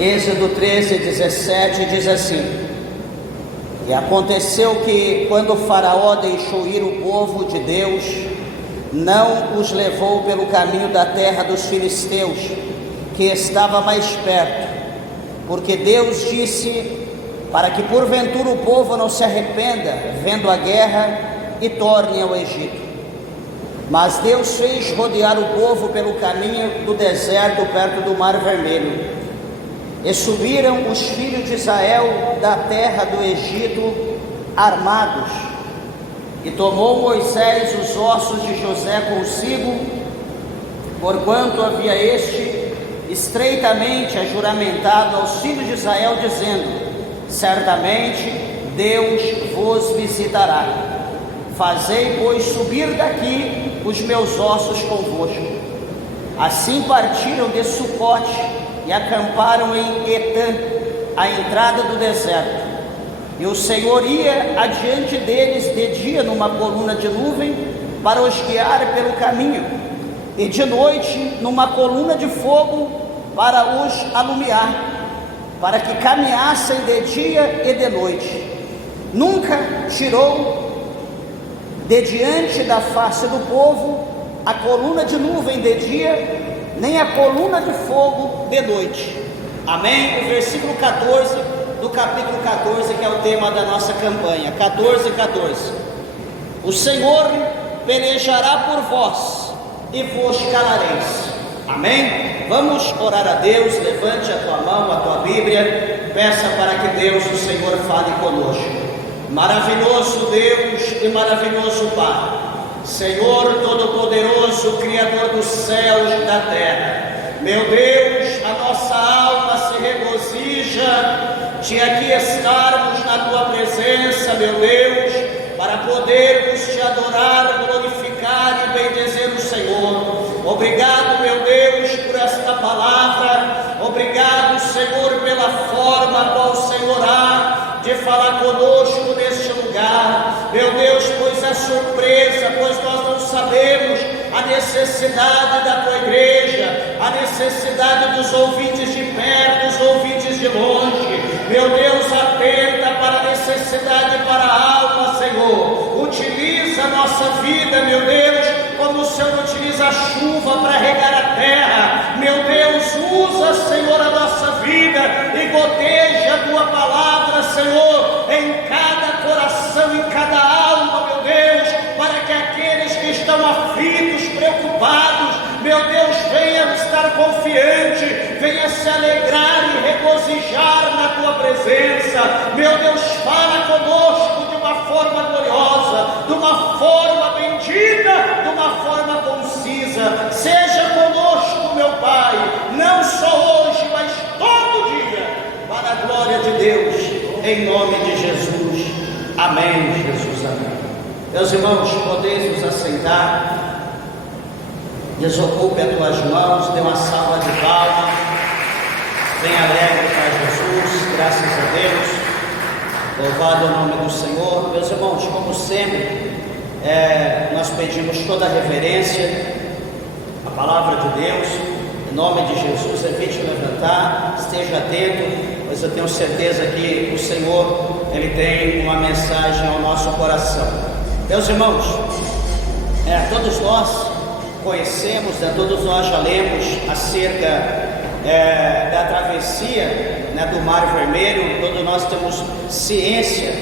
Êxodo 13:17 diz assim: E aconteceu que, quando o faraó deixou ir o povo de Deus, não os levou pelo caminho da terra dos filisteus, que estava mais perto, porque Deus disse, para que porventura o povo não se arrependa, vendo a guerra, e torne ao Egito. Mas Deus fez rodear o povo pelo caminho do deserto, perto do Mar Vermelho. E subiram os filhos de Israel da terra do Egito armados. E tomou Moisés os ossos de José consigo, porquanto havia este estreitamente ajuramentado aos filhos de Israel, dizendo: certamente Deus vos visitará. Fazei, pois, subir daqui os meus ossos convosco. Assim partiram de Sucote e acamparam em Etã, à entrada do deserto. E o Senhor ia adiante deles de dia numa coluna de nuvem, para os guiar pelo caminho, e de noite numa coluna de fogo, para os alumiar, para que caminhassem de dia e de noite. Nunca tirou de diante da face do povo a coluna de nuvem de dia, nem a coluna de fogo de noite. Amém? O versículo 14 do capítulo 14, que é o tema da nossa campanha, 14:14. O Senhor pelejará por vós e vos calareis. Amém? Vamos orar a Deus. Levante a tua mão, a tua Bíblia, peça para que Deus, o Senhor, fale conosco. Maravilhoso Deus e maravilhoso Pai, Senhor Todo-Poderoso, Criador dos céus e da terra, meu Deus, a nossa alma se regozija de aqui estarmos na Tua presença, meu Deus, para podermos Te adorar, glorificar e bendizer o Senhor. Obrigado, meu Deus, por esta palavra. Obrigado, Senhor, pela forma qual o Senhor há de falar conosco neste lugar, meu Deus, pois é surpresa, pois nós não sabemos a necessidade da tua igreja, a necessidade dos ouvintes de perto, dos ouvintes de longe. Meu Deus, atenta para a necessidade para a alma, Senhor. Utiliza a nossa vida, meu Deus, como o Senhor utiliza a chuva para regar a terra. Meu Deus, usa, Senhor, a nossa vida e goteja a tua palavra, Senhor, em cada coração, em cada alma, meu Deus, para que aqueles que estão aflitos, preocupados, meu Deus, venham estar confiante, venha se alegrar e regozijar na tua presença. Meu Deus, fala conosco de uma forma gloriosa, de uma forma bendita, de uma forma concisa. Seja conosco, meu Pai, não só hoje, mas todo dia, para a glória de Deus, em nome de Jesus. Amém, Jesus, amém. Meus irmãos, podeis nos assentar. Desocupe as tuas mãos, dê uma salva de palmas. Bem alegre para Jesus, graças a Deus. Louvado o nome do Senhor. Meus irmãos, como sempre, nós pedimos toda a reverência à palavra de Deus. Em nome de Jesus, evite levantar, esteja atento, pois eu tenho certeza que o Senhor, Ele tem uma mensagem ao nosso coração. Meus irmãos, todos nós conhecemos, todos nós já lemos acerca da travessia do Mar Vermelho. Todos nós temos ciência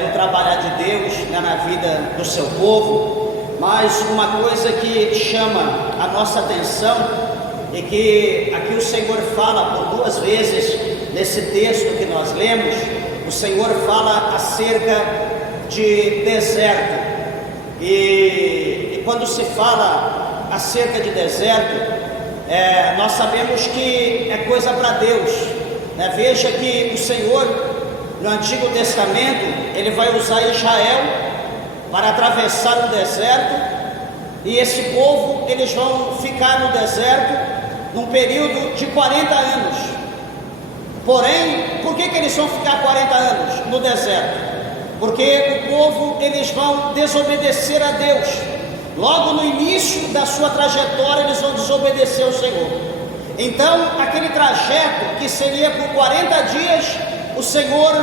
do trabalhar de Deus na vida do seu povo, mas uma coisa que chama a nossa atenção e que aqui o Senhor fala por duas vezes nesse texto que nós lemos. O Senhor fala acerca de deserto, e quando se fala acerca de deserto, nós sabemos que é coisa para Deus, né? Veja que o Senhor no Antigo Testamento, Ele vai usar Israel para atravessar o deserto, e esse povo, eles vão ficar no deserto num período de 40 anos. Porém, por que eles vão ficar 40 anos no deserto? Porque o povo, eles vão desobedecer a Deus. Logo no início da sua trajetória, eles vão desobedecer ao Senhor. Então, aquele trajeto que seria por 40 dias, o Senhor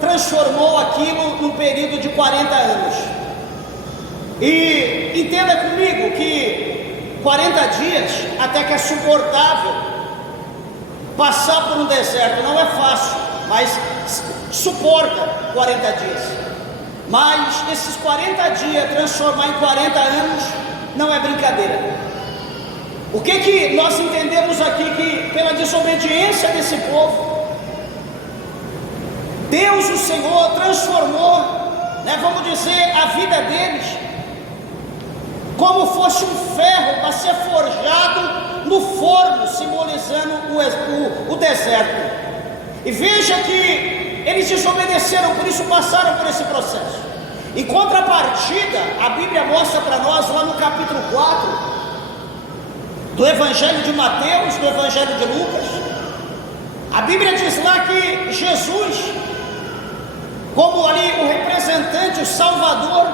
transformou aquilo num período de 40 anos. E entenda comigo que 40 dias até que é suportável passar por um deserto. Não é fácil, mas suporta 40 dias. Mas esses 40 dias transformar em 40 anos não é brincadeira. O que nós entendemos aqui? Que pela desobediência desse povo, Deus, o Senhor, transformou, vamos dizer, a vida deles como fosse um ferro a ser forjado no forno, simbolizando o deserto. E veja que eles desobedeceram, por isso passaram por esse processo. Em contrapartida, a Bíblia mostra para nós lá no capítulo 4 do Evangelho de Mateus, do Evangelho de Lucas, a Bíblia diz lá que Jesus, como ali o representante, o salvador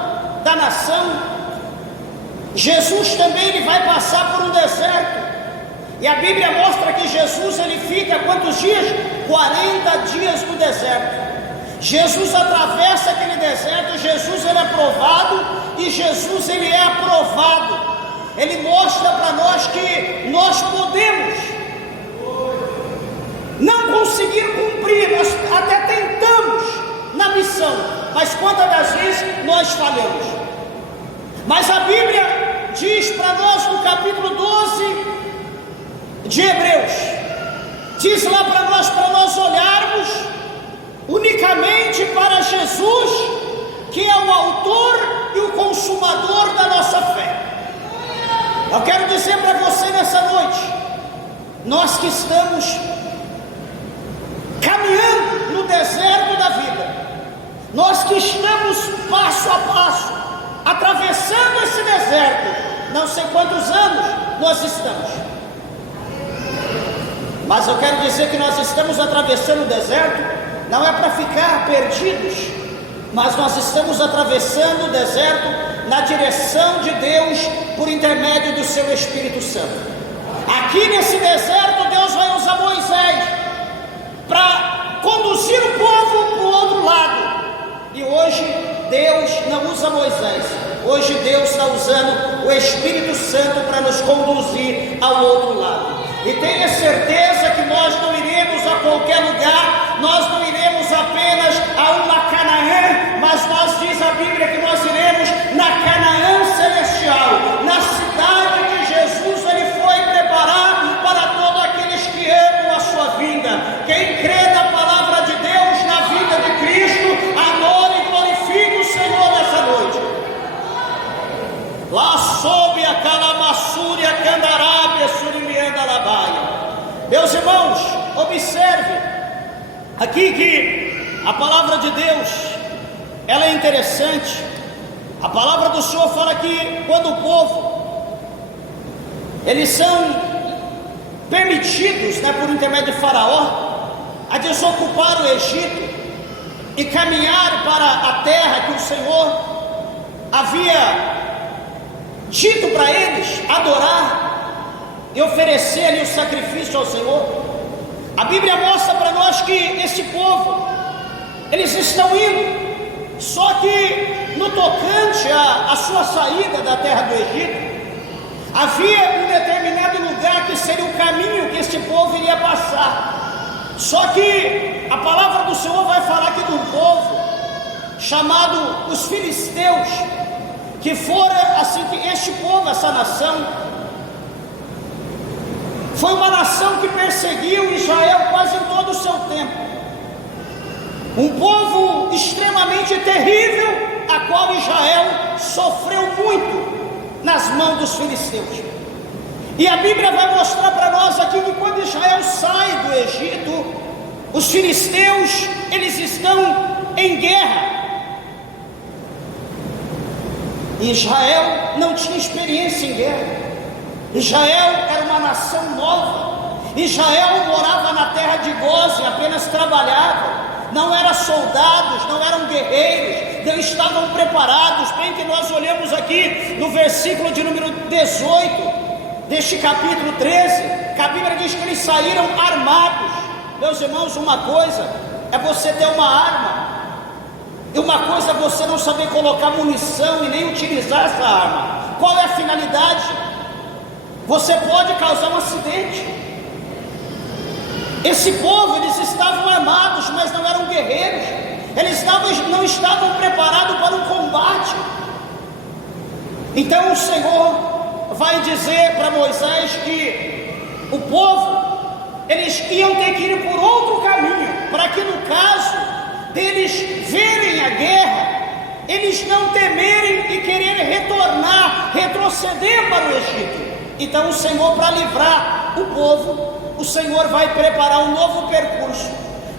da nação, Jesus também ele vai passar por um deserto. E a Bíblia mostra que Jesus ele fica quantos dias? 40 dias no deserto. Jesus atravessa aquele deserto, Jesus ele é provado e Jesus ele é aprovado. Ele mostra para nós que nós podemos não conseguir cumprir, nós até tentamos na missão, mas quantas das vezes nós falhamos. Mas a Bíblia diz para nós no capítulo 12 de Hebreus, diz lá para nós olharmos unicamente para Jesus, que é o autor e o consumador da nossa fé. Eu quero dizer para você nessa noite, nós que estamos caminhando no deserto da vida, nós que estamos passo a passo, atravessando esse deserto, não sei quantos anos nós estamos, mas eu quero dizer que nós estamos atravessando o deserto, não é para ficar perdidos, mas nós estamos atravessando o deserto na direção de Deus, por intermédio do seu Espírito Santo. Aqui nesse deserto, Deus vai usar Moisés para conduzir o povo para o outro lado. E hoje Deus não usa Moisés, hoje Deus está usando o Espírito Santo para nos conduzir ao outro lado. E tenha certeza que nós não iremos a qualquer lugar, nós não iremos apenas a uma Canaã, mas nós diz a Bíblia que nós iremos na Canaã celestial, na cidade que Jesus ele foi preparar para todos aqueles que amam a sua vinda. Quem crê na palavra de Deus, na vida de Cristo, adore e glorifique o Senhor nessa noite. Lá sob a calamassúria, candarábia, surimianda labaia. Meus irmãos, observe aqui que a palavra de Deus, ela é interessante. A palavra do Senhor fala que quando o povo, eles são permitidos, por intermédio de Faraó, a desocupar o Egito e caminhar para a terra que o Senhor havia dito para eles adorar e oferecer ali o sacrifício ao Senhor. A Bíblia mostra para nós que esse povo, eles estão indo, só que no tocante à sua saída da terra do Egito, havia um determinado lugar que seria o caminho que esse povo iria passar. Só que a palavra do Senhor vai falar aqui de um povo chamado os filisteus, que fora assim que este povo, essa nação, foi uma nação que perseguiu Israel quase em todo o seu tempo. Um povo extremamente terrível, a qual Israel sofreu muito nas mãos dos filisteus. E a Bíblia vai mostrar para nós aqui que quando Israel sai do Egito, os filisteus, eles estão em guerra. Israel não tinha experiência em guerra. Israel era uma nação nova. Israel morava na terra de Gósen, apenas trabalhava. Não eram soldados, não eram guerreiros, não estavam preparados. Bem que nós olhamos aqui no versículo de número 18 deste capítulo 13, que a Bíblia diz que eles saíram armados. Meus irmãos, uma coisa é você ter uma arma, e uma coisa é você não saber colocar munição e nem utilizar essa arma. Qual é a finalidade? Você pode causar um acidente. Esse povo, eles estavam armados, mas não eram guerreiros. Eles não estavam preparados para um combate. Então o Senhor vai dizer para Moisés que o povo, eles iam ter que ir por outro caminho, para que no caso deles verem a guerra, eles não temerem e quererem retroceder para o Egito. Então o Senhor, para livrar o povo, o Senhor vai preparar um novo percurso.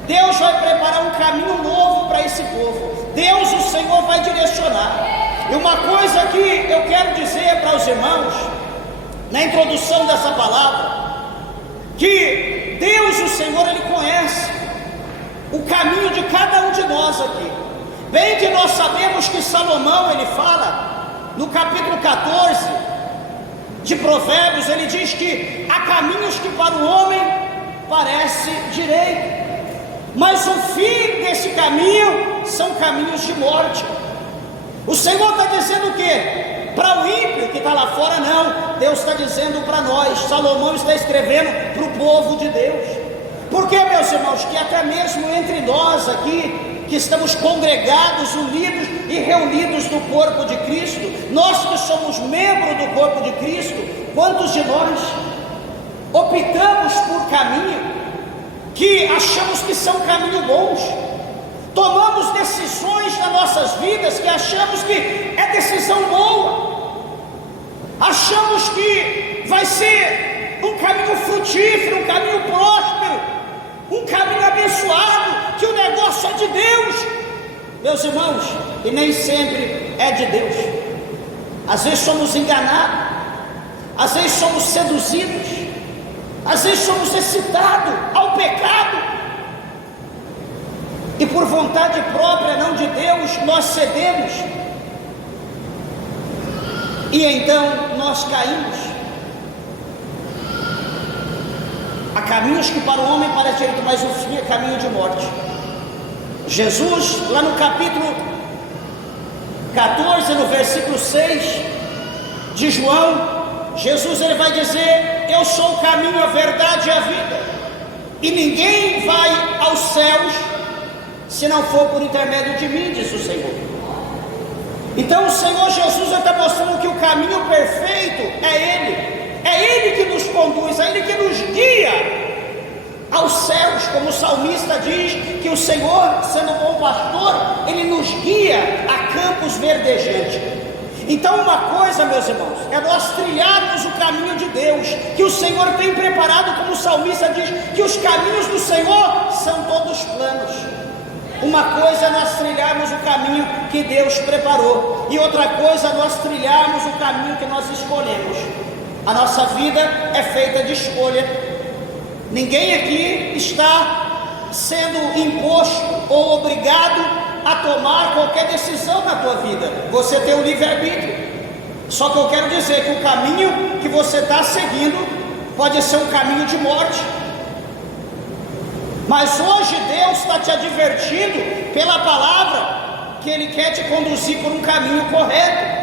Deus vai preparar um caminho novo para esse povo. Deus, o Senhor, vai direcionar. E uma coisa que eu quero dizer para os irmãos, na introdução dessa palavra, que Deus, o Senhor, Ele conhece o caminho de cada um de nós aqui. Bem que nós sabemos que Salomão, ele fala, no capítulo 14 de Provérbios, ele diz que há caminhos que para o homem parece direito, mas o fim desse caminho são caminhos de morte. O Senhor está dizendo o quê? Para o ímpio que está lá fora, não. Deus está dizendo para nós. Salomão está escrevendo para o povo de Deus. Por que, meus irmãos? Que até mesmo entre nós aqui, que estamos congregados, unidos e reunidos no corpo de Cristo, nós que somos membros do corpo de Cristo, quantos de nós optamos por caminho que achamos que são caminhos bons? Tomamos decisões nas nossas vidas que achamos que é decisão boa, achamos que vai ser um caminho frutífero, um caminho próspero, um caminho abençoado, que o negócio é de Deus. Meus irmãos, e nem sempre é de Deus. Às vezes somos enganados, às vezes somos seduzidos, às vezes somos excitados ao pecado, e por vontade própria, não de Deus, nós cedemos, e então nós caímos. Há caminhos que para o homem parecem direito, mas o fim é caminho de morte. Jesus, lá no capítulo 14, no versículo 6 de João, Jesus, ele vai dizer: eu sou o caminho, a verdade e a vida, e ninguém vai aos céus se não for por intermédio de mim, diz o Senhor. Então o Senhor Jesus está mostrando que o caminho perfeito é Ele que nos conduz, é Ele que nos guia aos céus, como o salmista diz, que o Senhor, sendo bom pastor, Ele nos guia a campos verdejantes. Então uma coisa, meus irmãos, é nós trilharmos o caminho de Deus, que o Senhor tem preparado, como o salmista diz, que os caminhos do Senhor são todos planos. Uma coisa é nós trilharmos o caminho que Deus preparou, e outra coisa é nós trilharmos o caminho que nós escolhemos. A nossa vida é feita de escolha. Ninguém aqui está sendo imposto ou obrigado a tomar qualquer decisão na tua vida. Você tem o livre-arbítrio. Só que eu quero dizer que o caminho que você está seguindo pode ser um caminho de morte. Mas hoje Deus está te advertindo pela palavra que Ele quer te conduzir por um caminho correto.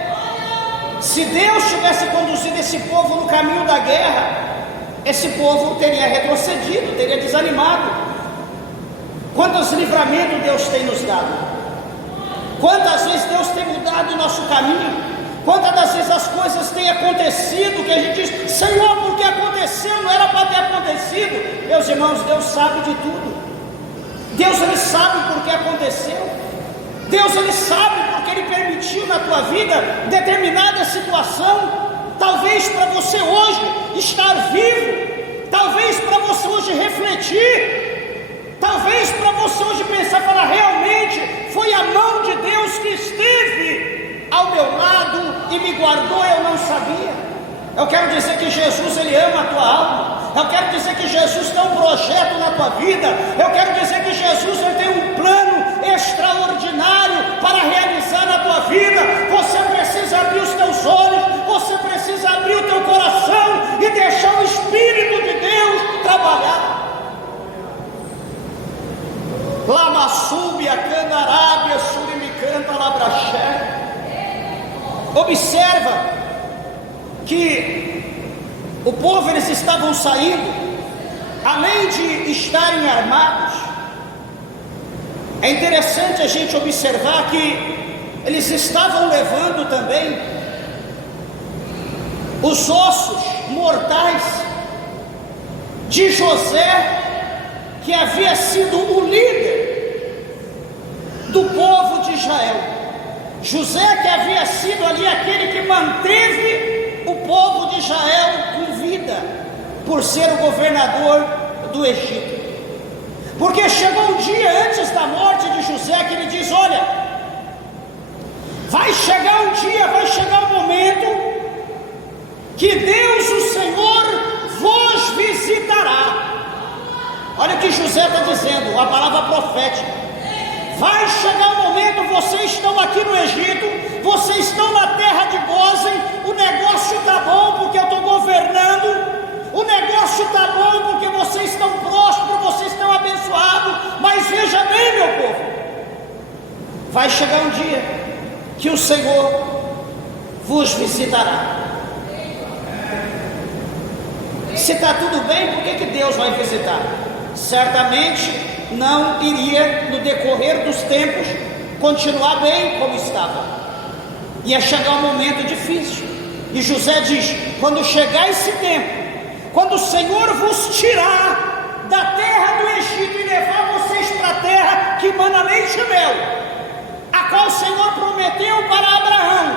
Se Deus tivesse conduzido esse povo no caminho da guerra, esse povo teria retrocedido, teria desanimado. Quantos livramentos Deus tem nos dado? Quantas vezes Deus tem mudado o nosso caminho? Quantas das vezes as coisas têm acontecido que a gente diz: Senhor, por que aconteceu? Não era para ter acontecido. Meus irmãos, Deus sabe de tudo. Deus, Ele sabe por que aconteceu. Deus, Ele sabe porque Ele permitiu na tua vida determinada situação. Talvez para você hoje estar vivo, talvez para você hoje refletir, talvez para você hoje pensar, falar: realmente foi a mão de Deus que esteve ao meu lado e me guardou, eu não sabia. Eu quero dizer que Jesus, Ele ama a tua alma. Eu quero dizer que Jesus tem um projeto na tua vida. Eu quero dizer que Jesus, Ele tem um plano extraordinário para realizar na tua vida. Você precisa abrir os teus olhos, você precisa abrir o teu coração e deixar o Espírito de Lama Súbia, Candarábia, Surimicanta, Labraxé. Observa que o povo, eles estavam saindo, além de estarem armados. É interessante a gente observar que eles estavam levando também os ossos mortais de José, que havia sido o líder do povo de Israel. José, que havia sido ali aquele que manteve o povo de Israel com vida, por ser o governador do Egito. Porque chegou um dia antes da morte de José que ele diz: olha, vai chegar um dia, vai chegar um momento que Deus, o Senhor, vos visitará. Olha o que José está dizendo, a palavra profética. Vai chegar um momento, vocês estão aqui no Egito, vocês estão na terra de Gósen, o negócio está bom porque eu estou governando, o negócio está bom porque vocês estão prósperos, vocês estão abençoados, mas veja bem, meu povo, vai chegar um dia que o Senhor vos visitará. Se está tudo bem, por que Deus vai visitar? Certamente não iria, no decorrer dos tempos, continuar bem como estava. Ia chegar um momento difícil. E José diz: quando chegar esse tempo, quando o Senhor vos tirar da terra do Egito e levar vocês para a terra que mana leite e mel, a qual o Senhor prometeu para Abraão,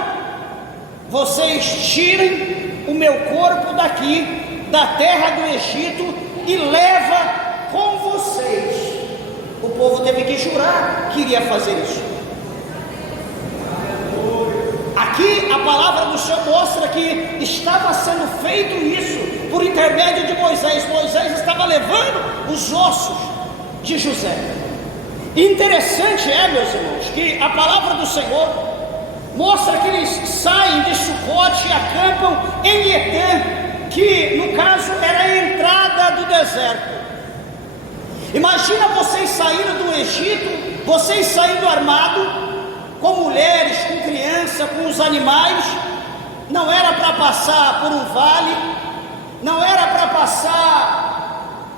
vocês tirem o meu corpo daqui, da terra do Egito, e leva com vocês. O povo teve que jurar que iria fazer isso. Aqui a palavra do Senhor mostra que estava sendo feito isso por intermédio de Moisés. Moisés estava levando os ossos de José. Interessante é, meus irmãos, que a palavra do Senhor mostra que eles saem de Sucote e acampam em Etã, que no caso era a entrada do deserto. Imagina vocês saindo do Egito, vocês saindo armados, com mulheres, com criança, com os animais. Não era para passar por um vale, não era para passar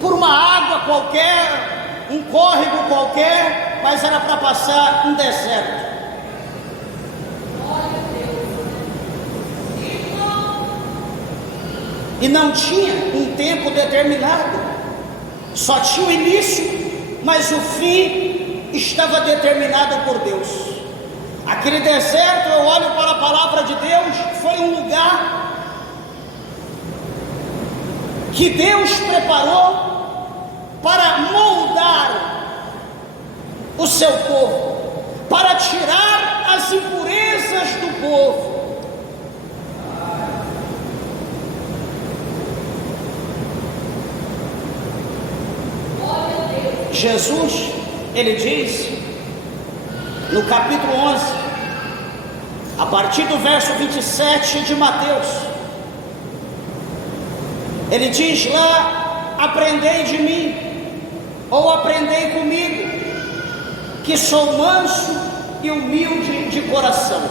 por uma água qualquer, um córrego qualquer, mas era para passar um deserto. E não tinha um tempo determinado. Só tinha o início, mas o fim estava determinado por Deus. Aquele deserto, eu olho para a palavra de Deus, foi um lugar que Deus preparou para moldar o seu povo, para tirar as impurezas do povo. Jesus, ele diz no capítulo 11, a partir do verso 27 de Mateus, ele diz lá: aprendei de mim, ou aprendei comigo, que sou manso e humilde de coração.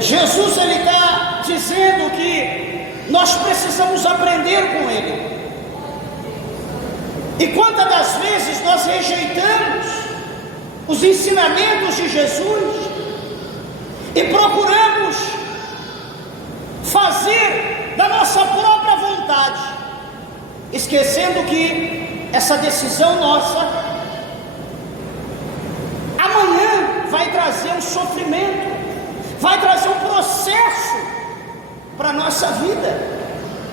Jesus, ele está dizendo que nós precisamos aprender com ele. E quantas das vezes nós rejeitamos os ensinamentos de Jesus e procuramos fazer da nossa própria vontade, esquecendo que essa decisão nossa amanhã vai trazer um sofrimento, vai trazer um processo para a nossa vida,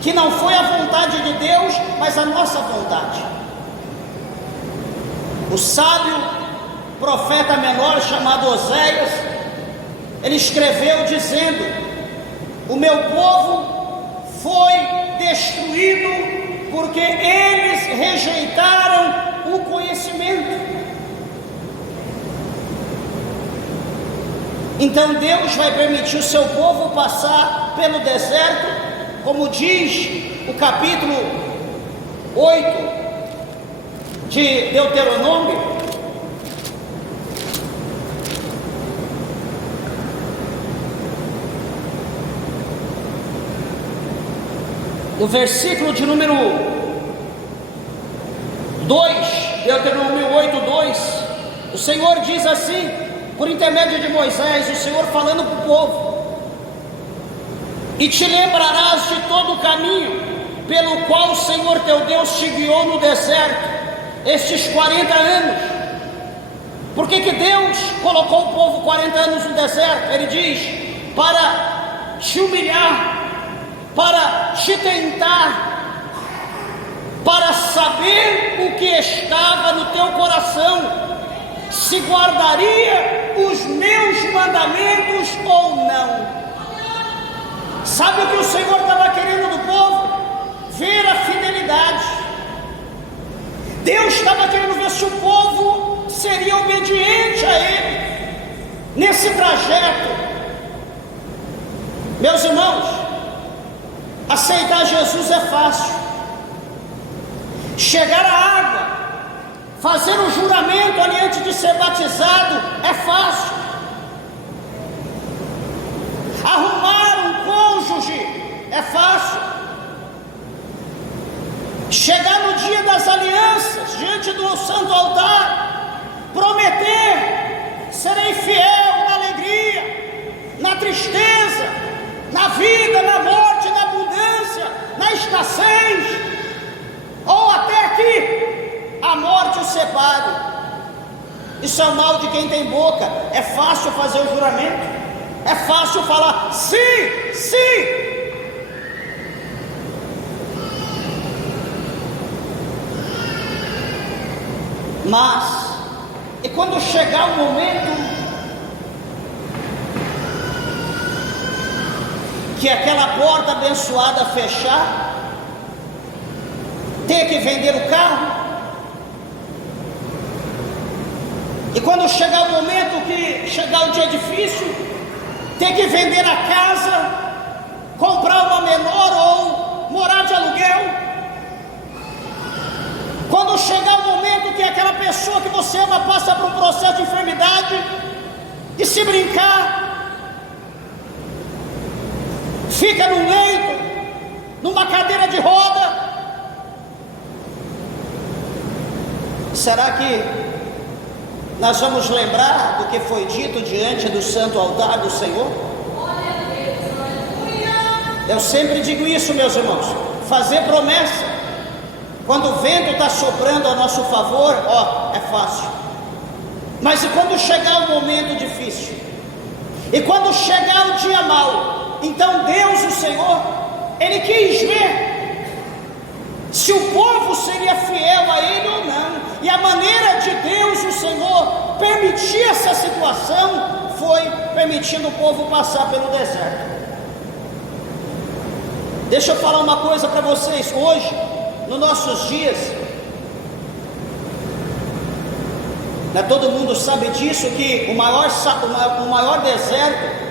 que não foi a vontade de Deus, mas a nossa vontade. O sábio profeta menor chamado Oséias, ele escreveu dizendo: o meu povo foi destruído porque eles rejeitaram o conhecimento. Então Deus vai permitir o seu povo passar pelo deserto, como diz o capítulo 8 de Deuteronômio, no versículo de número 2, Deuteronômio 8:2, o Senhor diz assim, por intermédio de Moisés, o Senhor falando para o povo: e te lembrarás de todo o caminho pelo qual o Senhor teu Deus te guiou no deserto estes 40 anos. Por que Deus colocou o povo 40 anos no deserto? Ele diz: para te humilhar, para te tentar, para saber o que estava no teu coração, se guardaria os meus mandamentos ou não. Sabe o que o Senhor estava querendo do povo? Ver a fidelidade. Deus estava querendo ver se o povo seria obediente a Ele nesse trajeto. Meus irmãos, aceitar Jesus é fácil. Chegar à água, fazer o juramento ali antes de ser batizado é fácil. Arrumar um cônjuge é fácil. Chegar no dia das alianças, diante do santo altar, prometer: serei fiel na alegria, na tristeza, na vida, na morte, na abundância, na escassez, ou até que a morte o separe. Isso é o mal de quem tem boca. É fácil fazer o juramento, é fácil falar sim, sim. Mas, e quando chegar o momento que aquela porta abençoada fechar, ter que vender o carro, e quando chegar o momento que chegar o dia difícil, ter que vender a casa, comprar uma menor ou morar de aluguel. Quando chegar o momento que aquela pessoa que você ama passa por um processo de enfermidade, e se brincar, fica num leito, numa cadeira de roda, será que nós vamos lembrar do que foi dito diante do santo altar do Senhor? Eu sempre digo isso, meus irmãos: fazer promessa quando o vento está soprando a nosso favor, é fácil. Mas e quando chegar o momento difícil? E quando chegar o dia mau? Então Deus, o Senhor, Ele quis ver se o povo seria fiel a Ele ou não. E a maneira de Deus, o Senhor, permitir essa situação foi permitindo o povo passar pelo deserto. Deixa eu falar uma coisa para vocês. Hoje, nos nossos dias, todo mundo sabe disso, que o maior deserto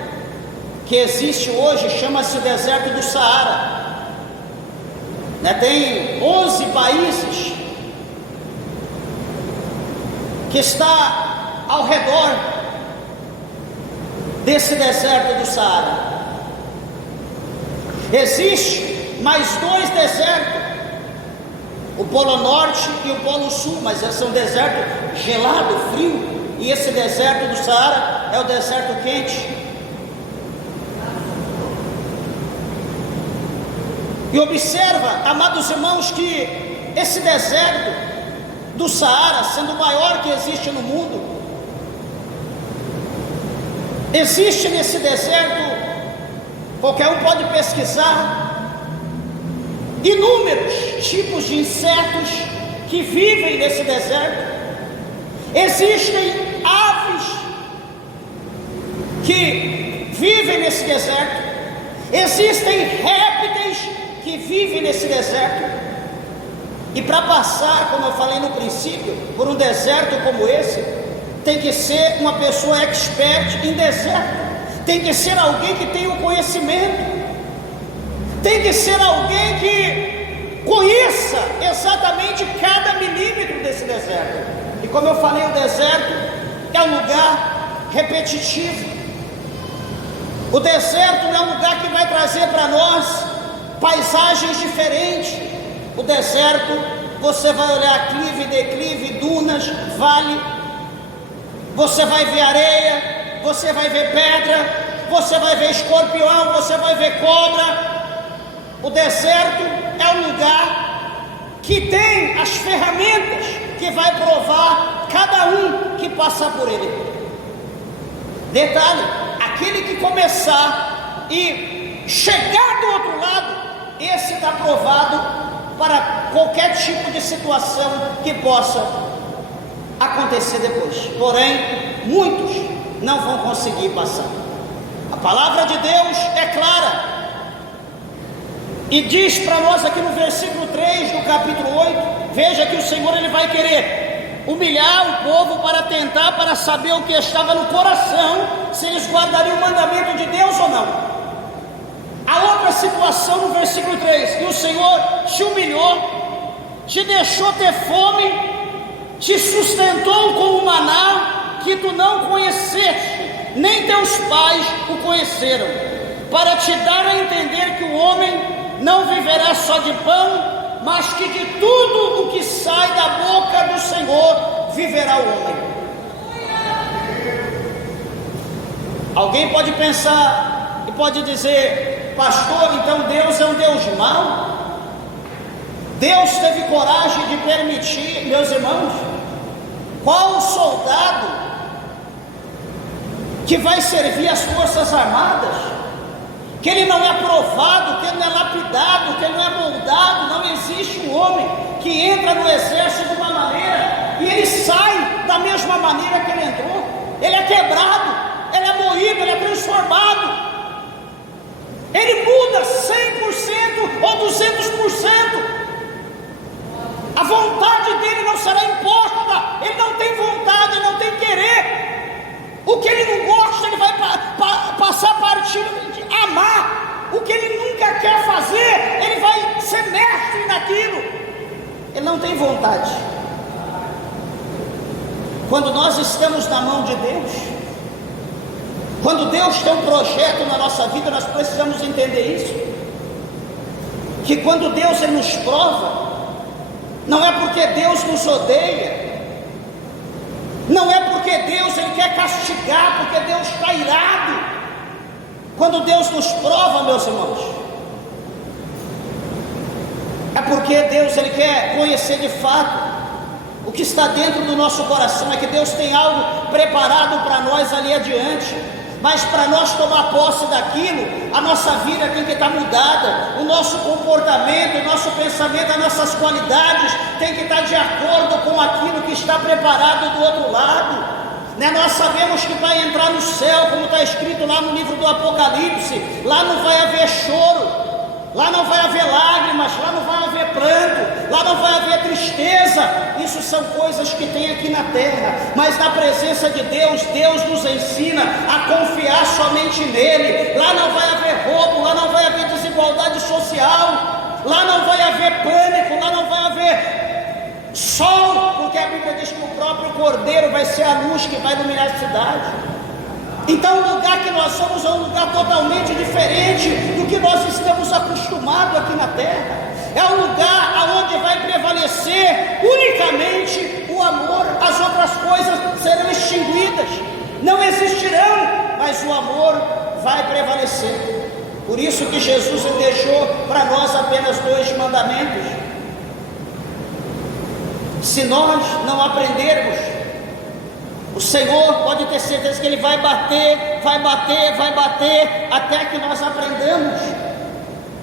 que existe hoje chama-se o deserto do Saara. Tem 11 países que está ao redor desse deserto do Saara. Existe mais 2 desertos, o Polo Norte e o Polo Sul, mas esse é um deserto gelado, frio, e esse deserto do Saara é o deserto quente. E observa, amados irmãos, que esse deserto do Saara, sendo o maior que existe no mundo, existe nesse deserto, qualquer um pode pesquisar, inúmeros tipos de insetos que vivem nesse deserto. Existem aves que vivem nesse deserto. Existem répteis que vivem nesse deserto. E para passar, como eu falei no princípio, por um deserto como esse, tem que ser uma pessoa expert em deserto. Tem que ser alguém que tenha o conhecimento. Tem que ser alguém que conheça exatamente cada milímetro desse deserto. deserto. E como eu falei, o deserto é um lugar repetitivo. O deserto não é um lugar que vai trazer para nós paisagens diferentes. O deserto, você vai olhar clive, declive, dunas, vale. Você vai ver areia, você vai ver pedra, você vai ver escorpião, você vai ver cobra. O deserto é um lugar que tem as ferramentas que vai provar cada um que passar por ele. Detalhe, aquele que começar e chegar do outro lado, esse está provado para qualquer tipo de situação que possa acontecer depois. Porém, muitos não vão conseguir passar. A palavra de Deus é clara e diz para nós aqui no versículo 3 do capítulo 8, veja que o Senhor ele vai querer humilhar o povo para saber o que estava no coração, se eles guardariam o mandamento de Deus ou não. A outra situação no versículo 3, que o Senhor te humilhou, te deixou ter fome, te sustentou com o maná que tu não conheceste, nem teus pais o conheceram, para te dar a entender que o homem não viverá só de pão, mas que de tudo o que sai da boca do Senhor viverá o homem. Alguém pode pensar e pode dizer: pastor, então Deus é um Deus mau? Deus teve coragem de permitir, meus irmãos, qual soldado que vai servir as forças armadas, que ele não é provado, que ele não é lapidado, que ele não é moldado? Não existe um homem que entra no exército de uma maneira e ele sai da mesma maneira que ele entrou. Ele é quebrado, ele é moído, ele é transformado, ele muda 100% ou 200%. A vontade dele não será imposta, ele não tem vontade, ele não tem querer. O que ele não gosta, ele vai passar a partir de amar. O que ele nunca quer fazer, ele vai ser mestre naquilo. Ele não tem vontade. Quando nós estamos na mão de Deus, quando Deus tem um projeto na nossa vida, nós precisamos entender isso. Que quando Deus ele nos prova, não é porque Deus nos odeia, não é porque Deus ele quer castigar, porque Deus está irado. Quando Deus nos prova, meus irmãos, é porque Deus ele quer conhecer de fato o que está dentro do nosso coração. É que Deus tem algo preparado para nós ali adiante. Mas para nós tomar posse daquilo, a nossa vida tem que estar mudada, o nosso comportamento, o nosso pensamento, as nossas qualidades tem que estar de acordo com aquilo que está preparado do outro lado. Nós sabemos que vai entrar no céu, como está escrito lá no livro do Apocalipse. Lá não vai haver choro, lá não vai haver lágrimas, lá não vai haver pranto, lá não vai haver tristeza. Isso são coisas que tem aqui na terra, mas na presença de Deus, Deus nos ensina a confiar somente nele. Lá não vai haver roubo, lá não vai haver desigualdade social, lá não vai haver pânico, lá não vai haver sol, porque a Bíblia diz que o próprio Cordeiro vai ser a luz que vai iluminar a cidade. Então o lugar que nós somos é um lugar totalmente diferente do que nós estamos acostumados aqui na terra. É um lugar onde vai prevalecer unicamente o amor. As outras coisas serão extinguidas, não existirão, mas o amor vai prevalecer. Por isso que Jesus deixou para nós apenas 2 mandamentos. Se nós não aprendermos, o Senhor pode ter certeza que Ele vai bater, vai bater, vai bater, até que nós aprendamos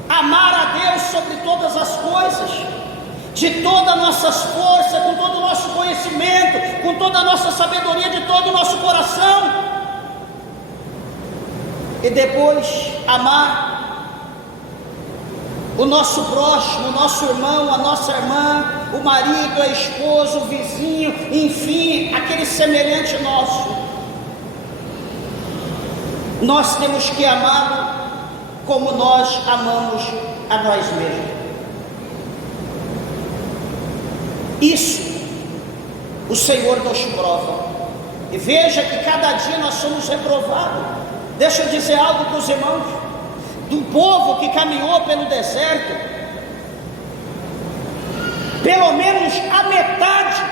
a amar a Deus sobre todas as coisas, de todas as nossas forças, com todo o nosso conhecimento, com toda a nossa sabedoria, de todo o nosso coração, e depois amar o nosso próximo, o nosso irmão, a nossa irmã, o marido, a esposa, o vizinho, enfim, aquele semelhante nosso. Nós temos que amá-lo como nós amamos a nós mesmos. Isso o Senhor nos prova. E veja que cada dia nós somos reprovados. Deixa eu dizer algo para os irmãos. Do povo que caminhou pelo deserto, pelo menos a metade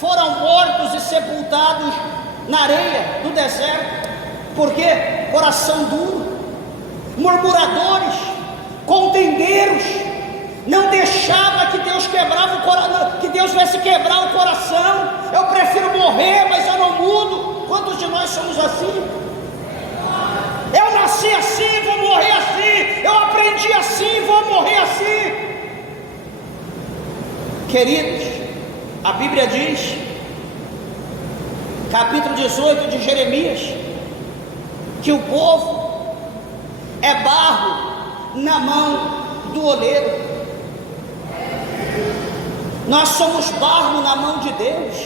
foram mortos e sepultados na areia do deserto. Por quê? Coração duro, murmuradores, contendeiros, não deixava que Deus quebrava o coração, que Deus viesse quebrar o coração. Eu prefiro morrer, mas eu não mudo. Quantos de nós somos assim? Eu nasci assim, vou morrer assim. Eu aprendi assim, vou morrer assim. Queridos, a Bíblia diz, capítulo 18 de Jeremias, que o povo é barro na mão do oleiro. Nós somos barro na mão de Deus.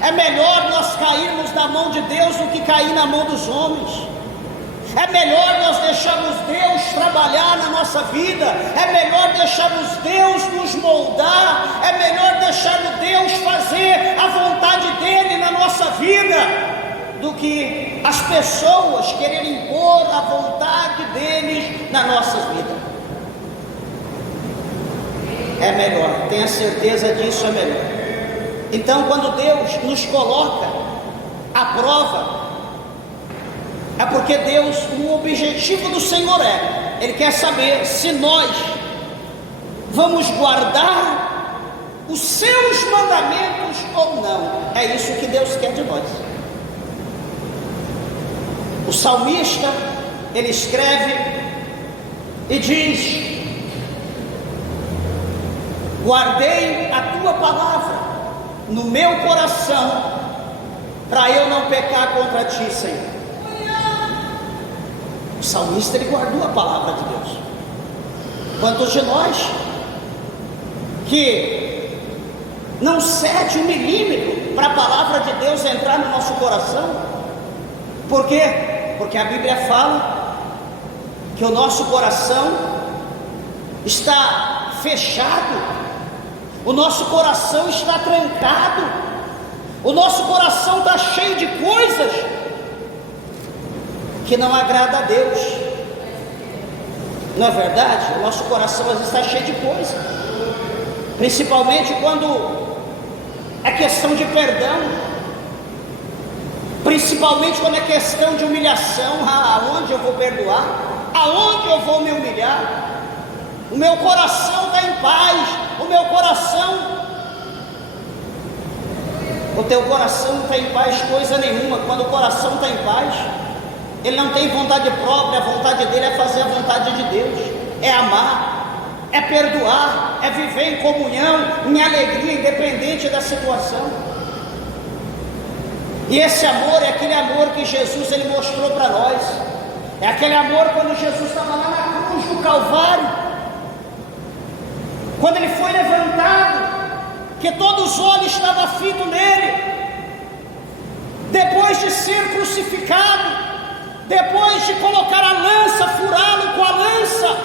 É melhor nós cairmos na mão de Deus do que cair na mão dos homens. É melhor nós deixarmos Deus trabalhar na nossa vida. É melhor deixarmos Deus nos moldar. É melhor deixarmos Deus fazer a vontade dEle na nossa vida, do que as pessoas quererem impor a vontade deles na nossa vida. É melhor, tenha certeza disso, é melhor. Então, quando Deus nos coloca à prova, é porque Deus, o objetivo do Senhor Ele quer saber se nós vamos guardar os seus mandamentos ou não. É isso que Deus quer de nós. O salmista, ele escreve e diz: guardei a tua palavra no meu coração, para eu não pecar contra ti, Senhor. O salmista, ele guardou a palavra de Deus. Quantos de nós que não cede 1 milímetro para a palavra de Deus entrar no nosso coração? Por quê? Porque a Bíblia fala que o nosso coração está fechado, o nosso coração está trancado, o nosso coração está cheio de coisas que não agrada a Deus. Não é verdade? O nosso coração às vezes está cheio de coisas, principalmente quando é questão de perdão, principalmente quando é questão de humilhação. Aonde eu vou perdoar? Aonde eu vou me humilhar? O meu coração está em paz. O meu coração, o teu coração não está em paz coisa nenhuma. Quando o coração está em paz, ele não tem vontade própria. A vontade dele é fazer a vontade de Deus, é amar, é perdoar, é viver em comunhão, em alegria, independente da situação. E esse amor é aquele amor que Jesus ele mostrou para nós. É aquele amor quando Jesus estava lá na cruz do Calvário, quando ele foi levantado, que todos os olhos estavam fitos nele, depois de ser crucificado, depois de colocar a lança, furá-lo com a lança,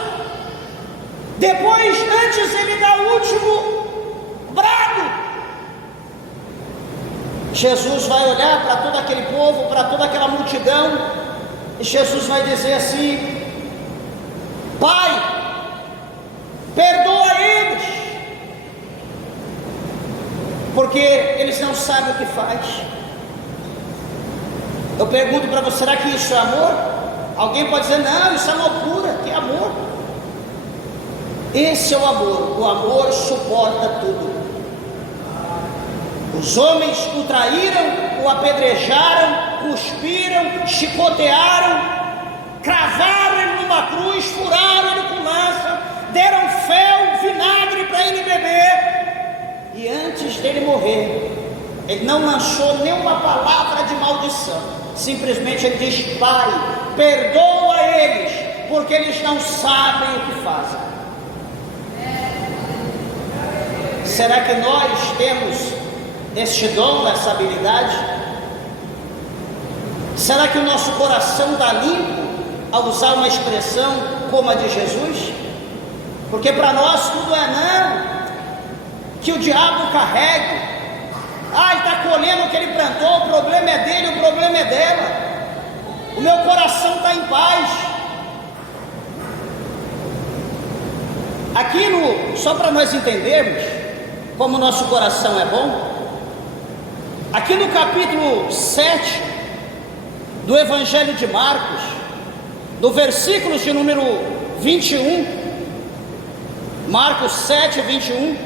depois, antes ele dar o último brado, Jesus vai olhar para todo aquele povo, para toda aquela multidão, e Jesus vai dizer assim: Pai, perdoa eles, porque eles não sabem o que faz. Eu pergunto para você, será que isso é amor? Alguém pode dizer, não, isso é loucura. Que amor? Esse é o amor suporta tudo. Os homens o traíram, o apedrejaram, cuspiram, chicotearam, cravaram ele numa cruz, furaram ele com lança, deram fel, vinagre para ele beber, e antes dele morrer, ele não lançou nenhuma palavra de maldição, simplesmente ele diz: Pai, perdoa eles, porque eles não sabem o que fazem. Será que nós temos este dom, essa habilidade? Será que o nosso coração está limpo ao usar uma expressão como a de Jesus? Porque para nós tudo é não, que o diabo carregue, Ele está colhendo o que ele plantou, o problema é dele, o problema é dela. O meu coração está em paz. Aqui só para nós entendermos como o nosso coração é bom, aqui no capítulo 7 do Evangelho de Marcos, no versículo de número 21, Marcos 7, 21,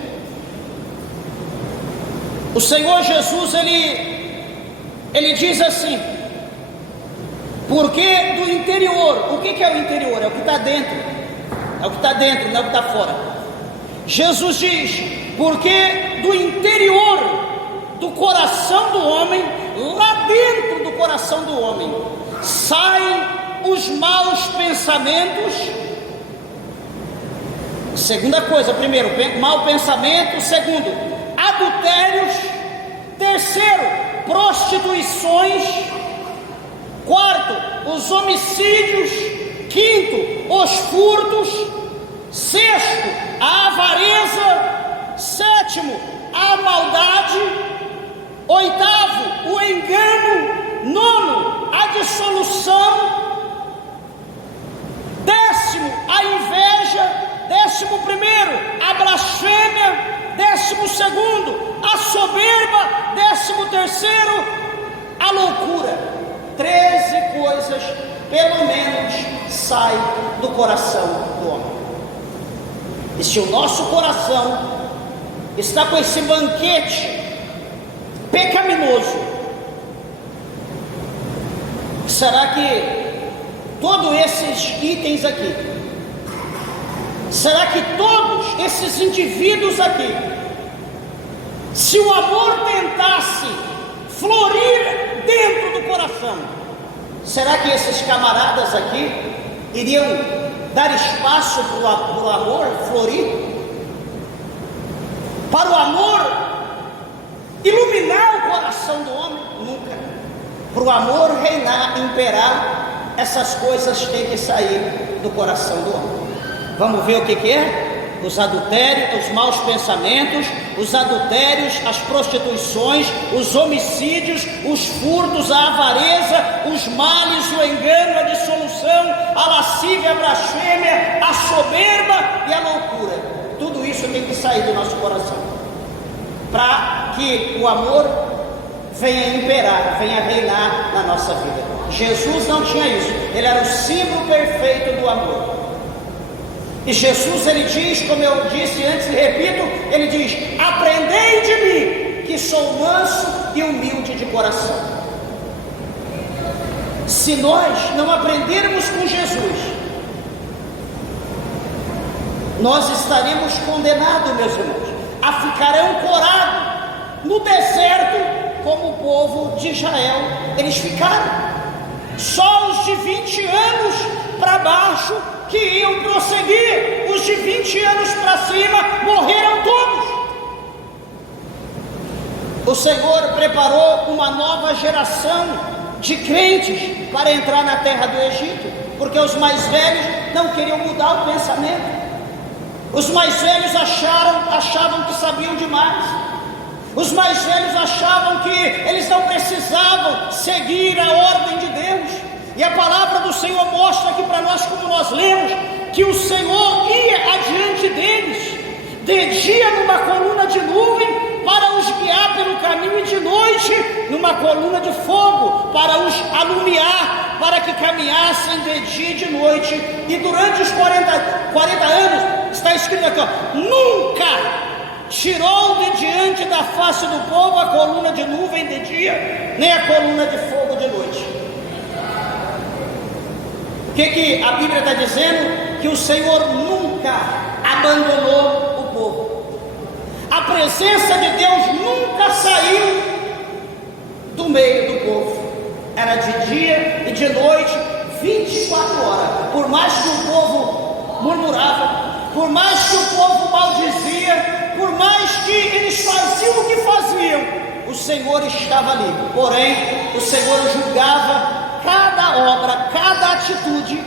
o Senhor Jesus, ele diz assim: porque do interior, o que é o interior? É o que está dentro, é o que está dentro, não é o que está fora. Jesus diz: porque do interior do coração do homem, lá dentro do coração do homem, saem os maus pensamentos. Segunda coisa, primeiro, mau pensamento. Segundo, adultérios. Terceiro, prostituições. Quarto, os homicídios. Quinto, os furtos. Sexto, a avareza. Sétimo, a maldade. Oitavo, o engano. Nono, a dissolução. Décimo, a inveja. 11º, a blasfêmia. 12º, a soberba. 13º, a loucura. 13 coisas, pelo menos, saem do coração do homem. E se o nosso coração está com esse banquete pecaminoso, será que todos esses itens aqui, será que todos esses indivíduos aqui, se o amor tentasse florir dentro do coração, será que esses camaradas aqui iriam dar espaço para o amor florir? Para o amor iluminar o coração do homem? Nunca. Para o amor reinar, imperar, essas coisas têm que sair do coração do homem. Vamos ver o que é? Os adultérios, os maus pensamentos, os adultérios, as prostituições, os homicídios, os furtos, a avareza, os males, o engano, a dissolução, a lascívia, a blasfêmia, a soberba e a loucura. Tudo isso tem que sair do nosso coração, para que o amor venha imperar, venha reinar na nossa vida. Jesus não tinha isso, ele era o símbolo perfeito do amor. E Jesus, ele diz, como eu disse antes e repito, ele diz: aprendei de mim, que sou manso e humilde de coração. Se nós não aprendermos com Jesus, nós estaremos condenados, meus irmãos, a ficar ancorados no deserto, como o povo de Israel. Eles ficaram só os de 20 anos para baixo que iam prosseguir. Os de 20 anos para cima morreram todos. O Senhor preparou uma nova geração de crentes para entrar na terra do Egito, porque os mais velhos não queriam mudar o pensamento. Os mais velhos achavam que sabiam demais. Os mais velhos achavam que eles não precisavam seguir a ordem de Deus. E a palavra do Senhor mostra aqui para nós, como nós lemos, que o Senhor ia adiante deles, de dia numa coluna de nuvem, para os guiar pelo caminho, e de noite numa coluna de fogo, para os alumiar, para que caminhassem de dia e de noite. E durante os 40 anos, está escrito aqui, nunca tirou de diante da face do povo a coluna de nuvem de dia, nem a coluna de fogo de noite. O que a Bíblia está dizendo? Que o Senhor nunca abandonou o povo. A presença de Deus nunca saiu do meio do povo. Era de dia e de noite, 24 horas. Por mais que o povo murmurava, por mais que o povo maldizia, por mais que eles faziam o que faziam, o Senhor estava ali. Porém, o Senhor julgava cada obra, cada atitude,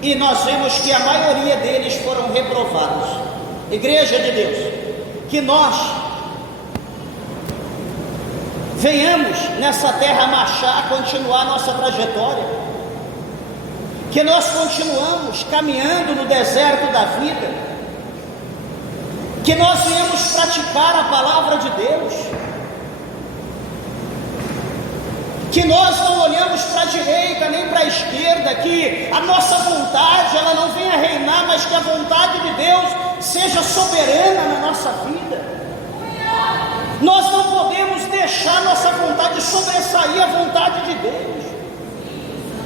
e nós vemos que a maioria deles foram reprovados. Igreja de Deus, que nós venhamos nessa terra marchar, continuar nossa trajetória, que nós continuamos caminhando no deserto da vida, que nós venhamos praticar a palavra de Deus, que nós não olhamos para a direita nem para a esquerda, que a nossa vontade ela não venha reinar, mas que a vontade de Deus seja soberana na nossa vida. Nós não podemos deixar nossa vontade sobressair a vontade de Deus.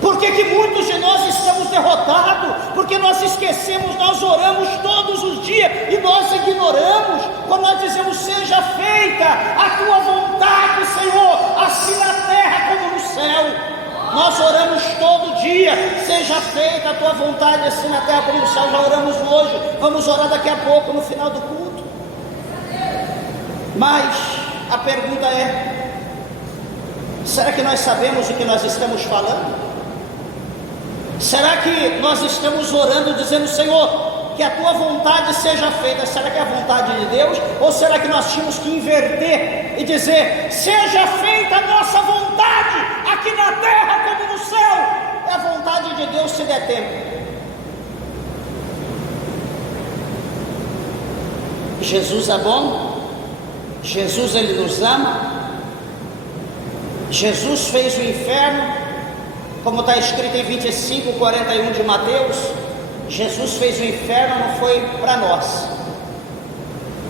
Por que que muitos de nós estamos derrotados? Porque nós esquecemos, nós oramos todos os dias e nós ignoramos, quando nós dizemos: seja feita a tua vontade, Senhor, assim na terra como no céu. Nós oramos todo dia: seja feita a tua vontade, assim na terra como no céu. Já oramos hoje, vamos orar daqui a pouco no final do culto. Mas a pergunta é: será que nós sabemos o que nós estamos falando? Será que nós estamos orando dizendo: Senhor, que a tua vontade seja feita? Será que é a vontade de Deus? Ou será que nós tínhamos que inverter e dizer: seja feita a nossa vontade aqui na terra como no céu? É a vontade de Deus, se der tempo. Jesus é bom, Jesus ele nos ama, Jesus fez o inferno, como está escrito em 25:41 de Mateus. Jesus fez o inferno, não foi para nós.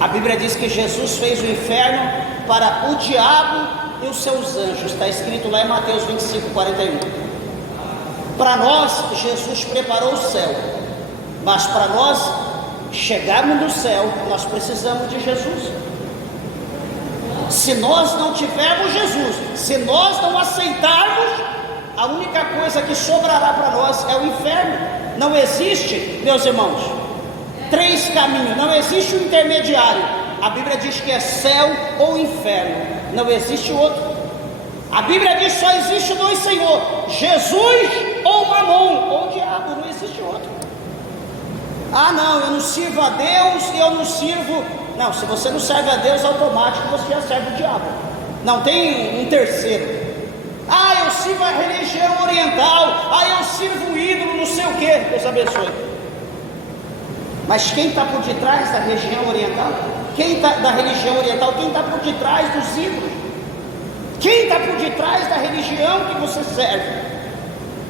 A Bíblia diz que Jesus fez o inferno para o diabo e os seus anjos, está escrito lá em Mateus 25:41. Para nós, Jesus preparou o céu, mas para nós chegarmos no céu, nós precisamos de Jesus. Se nós não tivermos Jesus, se nós não aceitarmos, a única coisa que sobrará para nós é o inferno. Não existe, meus irmãos, três caminhos, não existe um intermediário. A Bíblia diz que é céu ou inferno, não existe outro. A Bíblia diz que só existe dois senhores: Jesus ou Mamon, ou o diabo, não existe outro. Ah não, eu não sirvo a Deus e eu não sirvo... Não, se você não serve a Deus, automático você já serve o diabo. Não tem um terceiro. Ah, eu sirvo a religião oriental, ah, eu sirvo o ídolo, não sei o que. Deus abençoe. Mas quem está por detrás da religião oriental? Quem está da religião oriental? Quem está por detrás dos ídolos? Quem está por detrás da religião que você serve?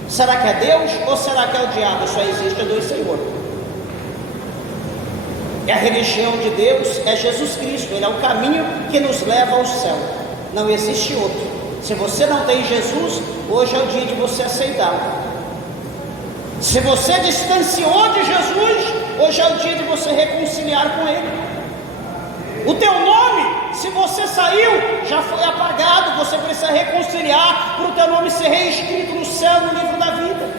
Será que é Deus ou será que é o diabo? Só existe dois senhores. E a religião de Deus é Jesus Cristo. Ele é o caminho que nos leva ao céu. Não existe outro. Se você não tem Jesus, hoje é o dia de você aceitá-lo. Se você distanciou de Jesus, hoje é o dia de você reconciliar com Ele. O teu nome, se você saiu, já foi apagado. Você precisa reconciliar para o teu nome ser reescrito no céu, no livro da vida.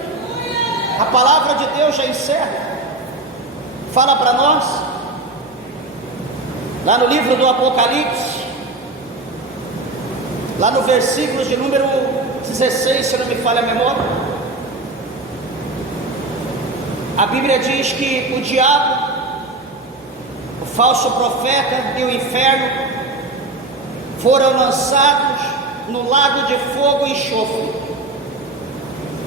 A palavra de Deus já encerra. Fala para nós, lá no livro do Apocalipse, lá no versículo de número 16, se não me falha a memória, a Bíblia diz que o diabo, o falso profeta e o inferno foram lançados no lago de fogo e enxofre.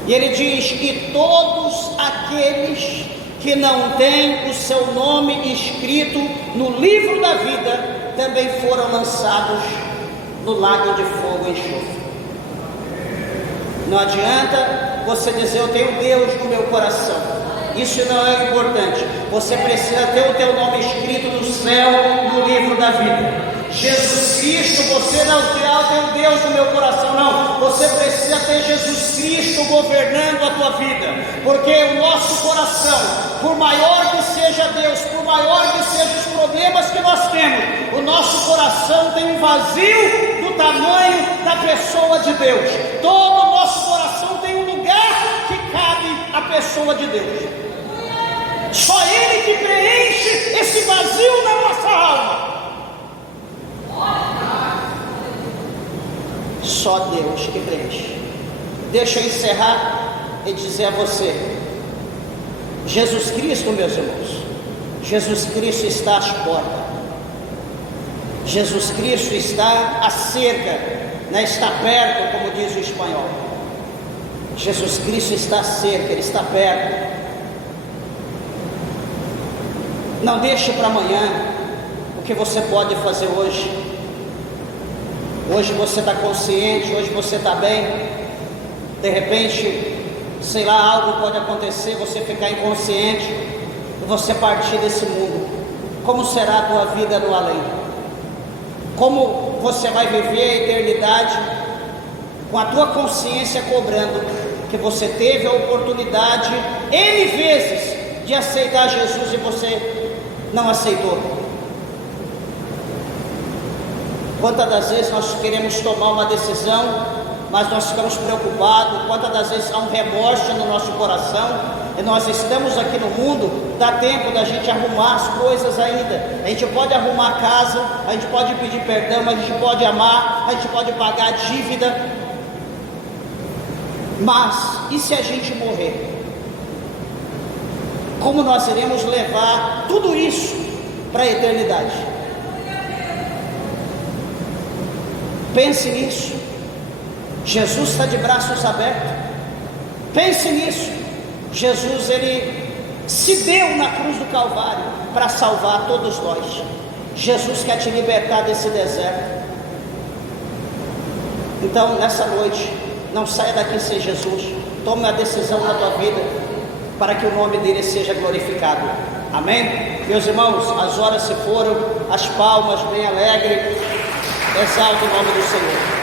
E ele diz que todos aqueles que não têm o seu nome escrito no livro da vida também foram lançados no lago de fogo e enxofre. Não adianta você dizer: eu tenho Deus no meu coração. Isso não é importante. Você precisa ter o teu nome escrito no céu, no livro da vida. Jesus Cristo, você não terá o teu Deus no meu coração, não. Você precisa ter Jesus Cristo governando a tua vida, porque o nosso coração, por maior que seja Deus, por maior que sejam os problemas que nós temos, o nosso coração tem um vazio do tamanho da pessoa de Deus. Todo o nosso coração tem um lugar que cabe à pessoa de Deus. Só Ele que preenche esse vazio na nossa alma. Só Deus que preenche. Deixa eu encerrar e dizer a você: Jesus Cristo, meus irmãos, Jesus Cristo está às portas. Jesus Cristo está à cerca né? Está perto, como diz o espanhol. Jesus Cristo está cerca, Ele está perto. Não deixe para amanhã o que você pode fazer hoje. Hoje você está consciente, hoje você está bem. De repente, sei lá, algo pode acontecer, você ficar inconsciente e você partir desse mundo. Como será a tua vida no além? Como você vai viver a eternidade com a tua consciência cobrando que você teve a oportunidade N vezes de aceitar Jesus e você não aceitou? Quantas das vezes nós queremos tomar uma decisão, mas nós ficamos preocupados? Quantas das vezes há um remorso no nosso coração? E nós estamos aqui no mundo, dá tempo da gente arrumar as coisas ainda. A gente pode arrumar a casa, a gente pode pedir perdão, a gente pode amar, a gente pode pagar a dívida. Mas, e se a gente morrer? Como nós iremos levar tudo isso para a eternidade? Pense nisso. Jesus está de braços abertos. Pense nisso. Jesus, Ele se deu na cruz do Calvário para salvar todos nós. Jesus quer te libertar desse deserto. Então, nessa noite, não saia daqui sem Jesus. Tome uma decisão na tua vida para que o nome dele seja glorificado. Amém? Meus irmãos, as horas se foram, as palmas bem alegres. Exalte o nome do Senhor.